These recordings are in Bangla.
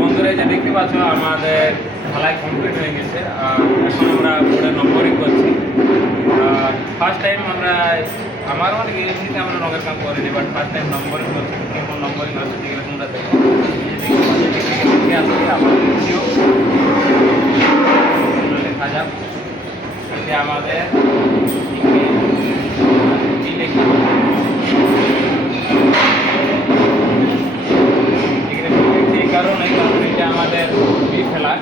বন্ধুরা এই যে দেখতে পাচ্ছ আমাদের ঢালাই কমপ্লিট হয়ে গেছে। এখন আমরা বোর্ডে নম্বরিং করছি। ফার্স্ট টাইম আমরা আমারও অনেক এমনিতে আমরা রঙের কাম করিনি, বাট ফার্স্ট টাইম নম্বরিং করছি। কেমন নম্বরিং হচ্ছে যেগুলো তোমরা দেখো লেখা যাক। এটা আমাদের এই কারণে এটা আমাদের বি ফেলা,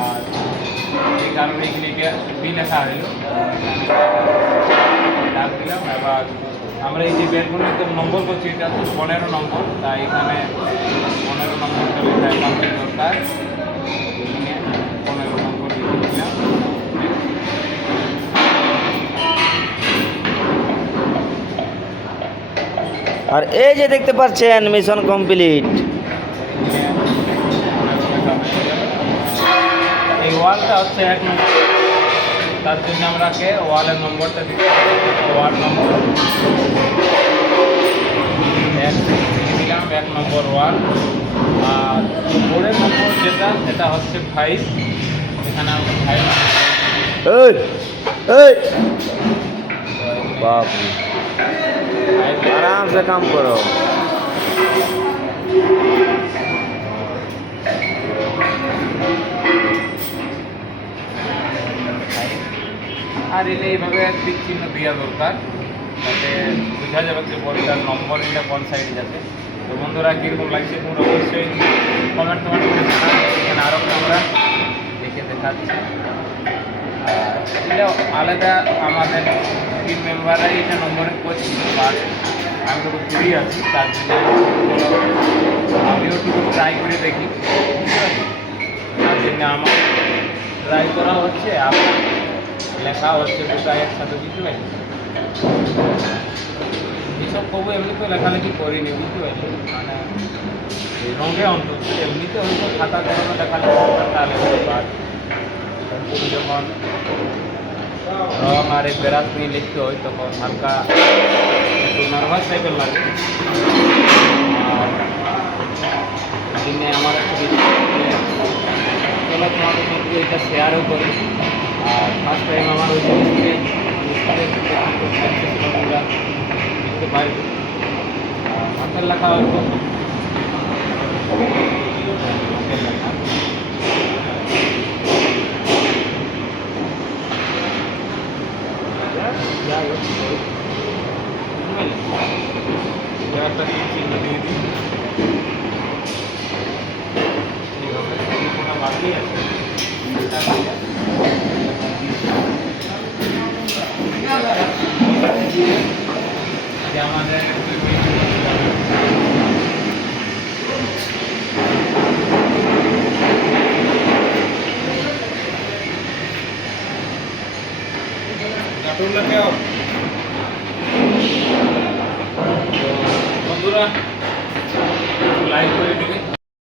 আর এই কারণে এগুলিকে বি লেখা হইল ডাক দিলাম। এবার আমরা এই যে বেলগুলিতে নম্বর করছি, এটা হচ্ছে 15 নম্বর, তাই এখানে 15 নম্বরটা লেখা আমাদের দরকার। এখানে 15 নম্বর লিখে দিলাম। আর এই যে দেখতে পাচ্ছেন মিশন কমপ্লিট। এই ওয়ালটা হচ্ছে 1 নম্বর, তার জন্য আমরাকে ওয়ালের নম্বরটা দিতে হবে। ওয়াল নম্বর 1 দিলাম, 1 নম্বর ওয়াল। আর বোর্ডের নম্বর যেটা সেটা হচ্ছে 5। এখানে আমরা 5 এই এই বাপ आराम से काम करो। আর এলে এইভাবে টিক চিহ্ন দেওয়া দরকার, যাতে বোঝা যাবে যে বইটার নম্বর এটা কোন সাইডে যাবে। তো বন্ধুরা কীরকম লাগছে তোমরা অবশ্যই কমেন্ট করে জানাবে। এখানে আরও আমরা দেখে দেখাচ্ছি। আর এটা আলাদা আমাদের টিম মেম্বাররাই এটা নম্বরে করছি, বাট আমি তো ঘুরি আছি, তার জন্য আমিও একটু ট্রাই করে দেখি। তার জন্য আমার ট্রাই করা হচ্ছে, আপনার লেখা হচ্ছে, দুটা একসাথে বুঝতে পারি। এইসব কবু এমনি তো লেখালেখি করিনি, বুঝতে পারছি, মানে রঙে অন্তত এমনিতে হয়তো খাতা করানো লেখালেখি তাহলে বাট যখন রং আর এই বেরাত নিয়ে লিখতে হয় তখন হালকা একটু নার্ভাস টাইপের লাগে। আর দিনে আমার একটু চলো তোমাদের সঙ্গে এটা শেয়ারও করি। আর ফার্স্ট টাইম আমার ওই জিনিসকে লিখতে পারি। হাতের লেখা হয়তো হাতের লেখা একটা চিহ্ন দিয়ে দিই। এইভাবে বাকি আছে আমাদের বন্ধুরা লাইক করে